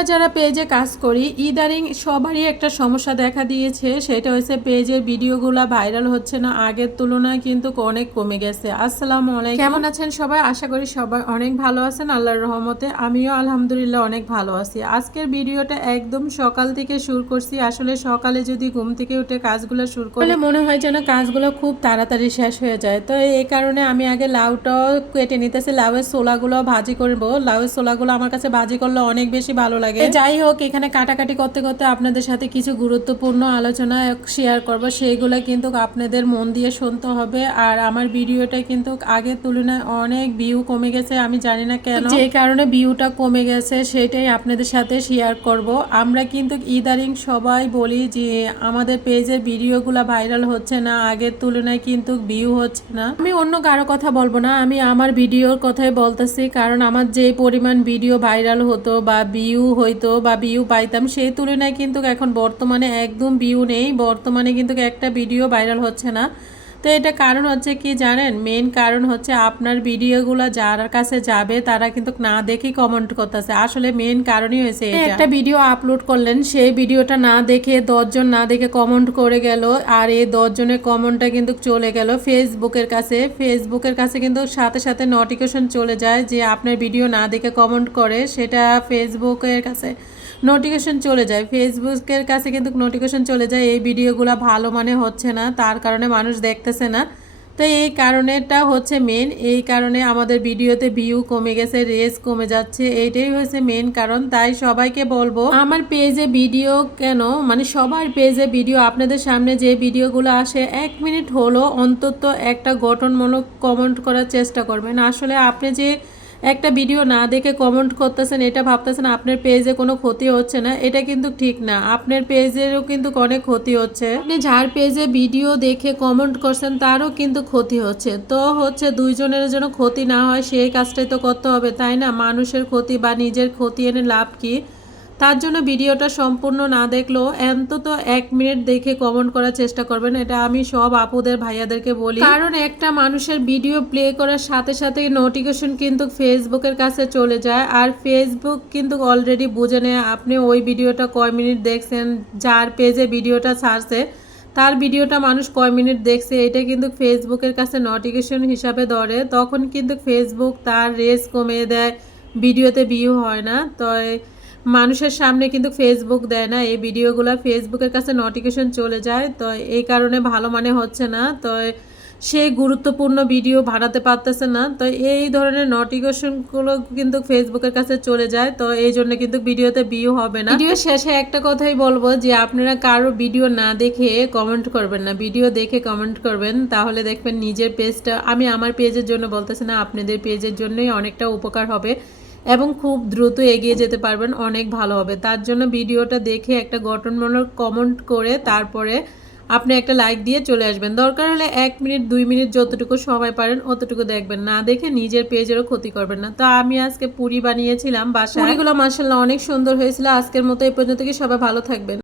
আমরা যারা পেজে কাজ করি ইদারিং সবারই একটা সমস্যা দেখা দিয়েছে। সেটা হচ্ছে পেজের ভিডিওগুলো ভাইরাল হচ্ছে না আগের তুলনায় কিন্তু অনেক কমে গেছে। আসসালাম আলাইকুম। কেমন আছেন সবাই? আশা করি সবাই অনেক ভালো আছেন, আল্লাহর রহমতে। আমিও আলহামদুলিল্লাহ অনেক ভালো আছি। আজকের ভিডিওটা একদম সকাল থেকে শুরু করছি। আসলে সকালে যদি ঘুম থেকে উঠে কাজগুলো শুরু করলে মনে হয় যেন কাজগুলো খুব তাড়াতাড়ি শেষ হয়ে যায়। তো এই কারণে আমি আগে লাউটাও কেটে নিতেছি। লাউয়ের সোলাগুলো ভাজি করব। লাউয়ের সোলাগুলো আমার কাছে ভাজি করলে অনেক বেশি ভালো লাগে। যাই হোক এখানে কাটাকাটি করতে করতে আপনাদের সাথে কিছু গুরুত্বপূর্ণ আলোচনা শেয়ার করব। সেইগুলো কিন্তু আপনাদের মন দিয়ে শুনতে হবে। আর আমার ভিডিওটা কিন্তু আগের তুলনায় অনেক ভিউ কমে গেছে আমি জানি না কেন। যে কারণে ভিউটা কমে গেছে সেটাই আপনাদের সাথে শেয়ার করব। আমরা কিন্তু ইদারিং সবাই বলি যে আমাদের পেজের ভিডিওগুলো ভাইরাল হচ্ছে না আগের তুলনায় কিন্তু ভিউ হচ্ছে না। আমি অন্য কারও কথা বলব না আমি আমার ভিডিওর কথাই বলতেছি কারণ আমার যে পরিমাণ ভিডিও ভাইরাল হতো বা ভিউ হইতো বা ভিউ পাইতাম, সেই তুলনায় কিন্তু এখন বর্তমানে একদম ভিউ নেই। বর্তমানে কিন্তু একটা ভিডিও ভাইরাল হচ্ছে না। তো এটা কারণ হচ্ছে কি জানেন? মেন কারণ হচ্ছে আপনার ভিডিওগুলো যার কাছে যাবে তারা কিন্তু না দেখেই কমেন্ট করতেছে। আসলে মেন কারণই হয়েছে একটা ভিডিও আপলোড করলেন সেই ভিডিওটা না দেখে দশজন না দেখে কমেন্ট করে গেল আর এই দশজনের কমেন্টটা কিন্তু চলে গেল ফেসবুকের কাছে। ফেসবুকের কাছে কিন্তু সাথে সাথে নোটিফিকেশন চলে যায় যে আপনার ভিডিও না দেখে কমেন্ট করে সেটা ফেসবুকের কাছে। নোটিফিকেশন চলে যায়। ফেসবুকের কাছে কিন্তু নোটিফিকেশন চলে যায়, এই ভিডিওগুলো ভালো মানে হচ্ছে না, তার কারণে মানুষ দেখতেছে না। তো এই কারণেটা হচ্ছে মেন এই কারণে আমাদের ভিডিওতে ভিউ কমে গেছে রেস কমে যাচ্ছে, এইটাই হচ্ছে মেন কারণ। তাই সবাইকে বলব, আমার পেজে ভিডিও কেন মানে সবার পেজে ভিডিও আপনাদের সামনে যে ভিডিওগুলো আসে, এক মিনিট হলো অন্তত একটা গঠনমূলক কমেন্ট করার চেষ্টা করবেন। আসলে আপনি যে একটা ভিডিও না দেখে কমেন্ট করতেছেন, এটা ভাবতেছেন আপনার পেজে কোনো ক্ষতি হচ্ছে না, এটা কিন্তু ঠিক না। আপনার পেজেরও কিন্তু অনেক ক্ষতি হচ্ছে। আপনি যার পেজে ভিডিও দেখে কমেন্ট করছেন, তারও কিন্তু ক্ষতি হচ্ছে। তো হচ্ছে দুইজনের জন্য ক্ষতি না হয়, সেই কাজটাই তো করতে হবে, তাই না? মানুষের ক্ষতি বা নিজের ক্ষতি এনে লাভ কি? তার জন্য ভিডিওটা সম্পূর্ণ না দেখলেও অন্তত এক মিনিট দেখে কমেন্ট করার চেষ্টা করবেন। এটা আমি সব আপুদের ভাইয়াদেরকে বলি। কারণ একটা মানুষের ভিডিও প্লে করার সাথে সাথে নোটিফিকেশন কিন্তু ফেসবুকের কাছে চলে যায়। আর ফেসবুক কিন্তু অলরেডি বুঝে নেয় আপনি ওই ভিডিওটা কয় মিনিট দেখছেন, যার পেজে ভিডিওটা ছাড়ছে, তার ভিডিওটা মানুষ কয় মিনিট দেখছে, এটা কিন্তু ফেসবুকের কাছে নোটিফিকেশন হিসাবে ধরে। তখন কিন্তু ফেসবুক তার রেস কমিয়ে দেয়, ভিডিওতে ভিউ হয় না। তো মানুষের সামনে কিন্তু ফেসবুক দেয় না। এই ভিডিওগুলো ফেসবুকের কাছে নোটিফিকেশন চলে যায়। তো এই কারণে ভালো মানে হচ্ছে না। তো সেই গুরুত্বপূর্ণ ভিডিও ভাড়াতে পারতেছে না। তো এই ধরনের নোটিফিকেশনগুলো কিন্তু ফেসবুকের কাছে চলে যায়। তো এই জন্য কিন্তু ভিডিওতে ভিউ হবে না। ভিডিও শেষে একটা কথাই বলব যে, আপনারা কারও ভিডিও না দেখে কমেন্ট করবেন না। ভিডিও দেখে কমেন্ট করবেন। তাহলে দেখবেন নিজের পেজটা আমি আমার পেজের জন্য বলতেছি না, আপনাদের পেজের জন্যই অনেকটা উপকার হবে। এবং খুব দ্রুত এগিয়ে যেতে পারবেন, অনেক ভালো হবে। তার জন্য ভিডিওটা দেখে একটা গঠনমূলক কমেন্ট করে তারপরে আপনি একটা লাইক দিয়ে চলে আসবেন। দরকার হলে এক মিনিট, দুই মিনিট যতটুকু সময় পারেন অতটুকু দেখবেন। না দেখে নিজের পেজেরও ক্ষতি করবেন না। তো আমি আজকে পুরি বানিয়েছিলাম বাসা পুরিগুলো মাসাল্লাহ অনেক সুন্দর হয়েছিল। আজকের মতো এই পর্যন্ত কি সবাই ভালো থাকবেন।